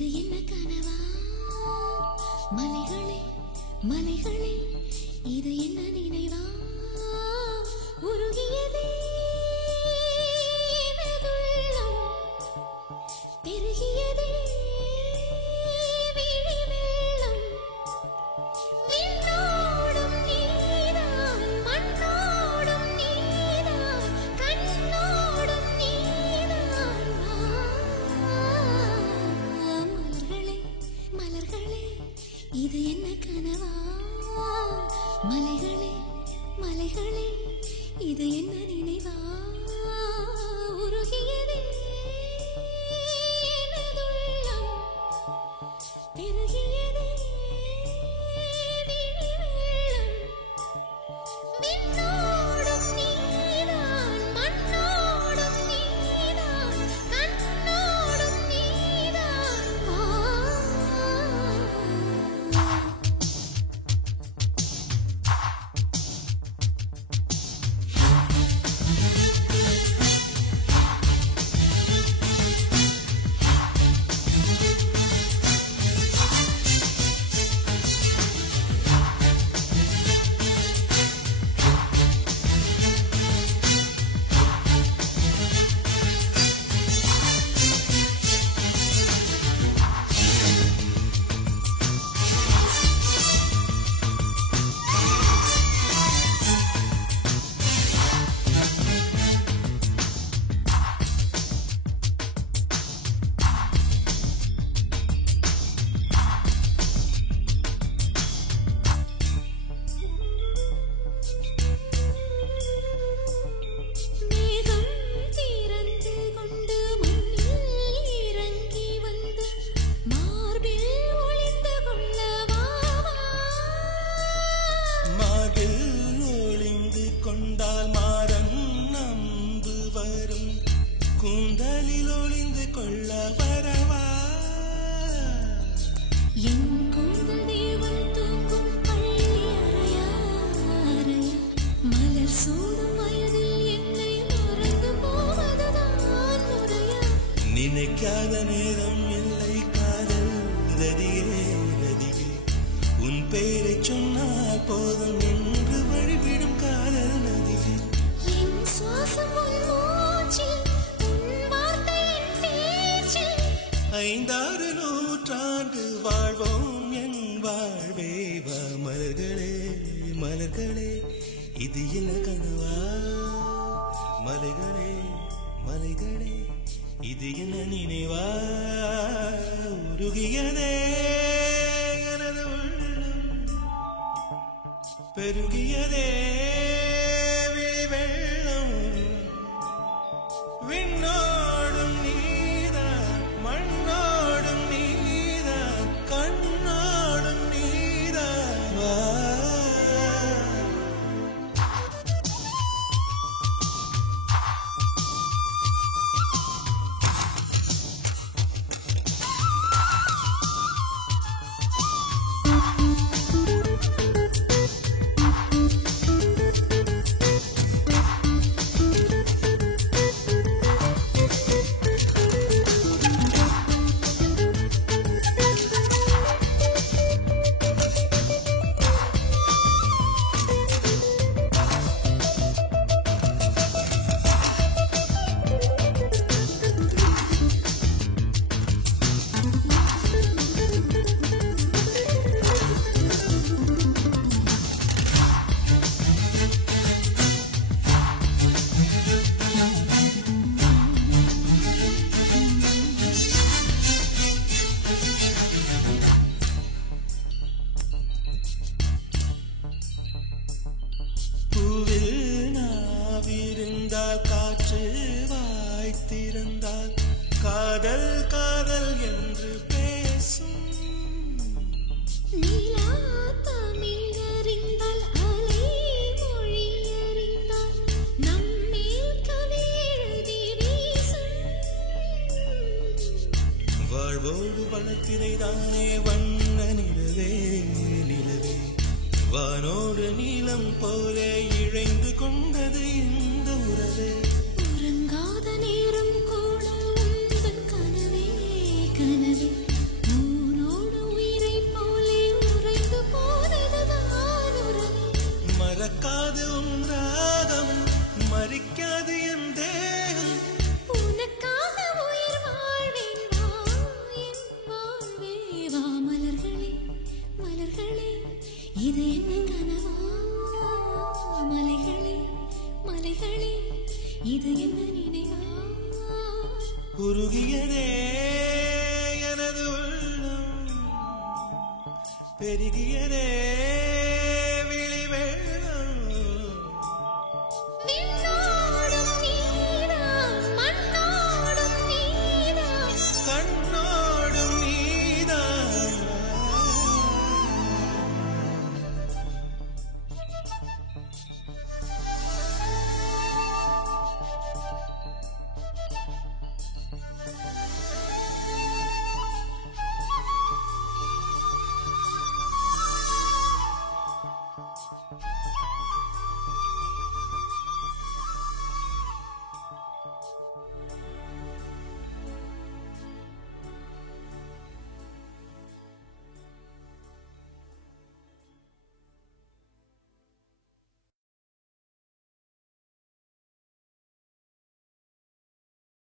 இது என்ன கனவா? மலைகளே மலைகளே இது என்ன நினைவா? உருகியதே எனதுள்ளம், பெருகியதே விழி வெள்ளம். விண்ணோடும் நீதான், மண்ணோடும் நீதான், கண்ணோடும் நீதான். மலர்களே மலர்களே இது என்ன கனவா? மலைகளே மலைகளே இது என்ன நினைவா? உருகியதே எனதுள்ளம், பெருகியதே விழி வெள்ளம். விண்ணோடும் நீதான், மண்ணோடும் நீதான், கண்ணோடும் நீதான். கூந்தலில் ஒளிந்து கொள்ள வரவா? என் கூந்தல் தேவன் தூங்கும் பள்ளி அறையா அறையா. மலர் சூடும் வயதில் என்னை மறந்து போவதுதான் முறையா? நினைக்காத நேரம் இல்லை காதல் ரதியே ரதியே. உன் பேரை சொன்னால் போதும் என்று வழிவிடும் காதல் நதியே. என் சுவாசம் உன் மூச்சில், ஐந்தாறு நூற்றாண்டு வாழ்வோம் என் வாழ்வே. வா மலர்களே மலர்களே இது என்ன கனவா? மலைகளே மலைகளே இது என்ன நினைவா? உருகியதே எனது உள்ளம், பெருகியதே விழி வெள்ளம். விண்ணோடும் நீதான், மண்ணோடும் நீதான், கண்ணோடும் நீதான். காற்று வாய்த்திருந்தால் காதல் காதல் என்று பேசும். நீலா தமிழறிந்தால் அலை மொழி அறிந்தால் நம்மேல் கவி எழுதி வீசும். வாழ்வோடு வளர்த்திரைதானே வண்ண நிலவே நிலவே. வானோடு நீளம் போல இழைந்து கொண்டது இந்த உறவே. உறங்காத நேரம் கூட உந்தன் கனவே கனவே. மாறாது உன் ராகம் மறிக்காது என் தேகம் உனக்காக உயிர் வாழ்வேன் வா என் வாழ்வே வா மலர்களே மலர்களே இது என்ன கனவா மலைகளே மலைகளே இது என்ன நினைவா உருகியதே எனது உள்ளம் பெருகியதே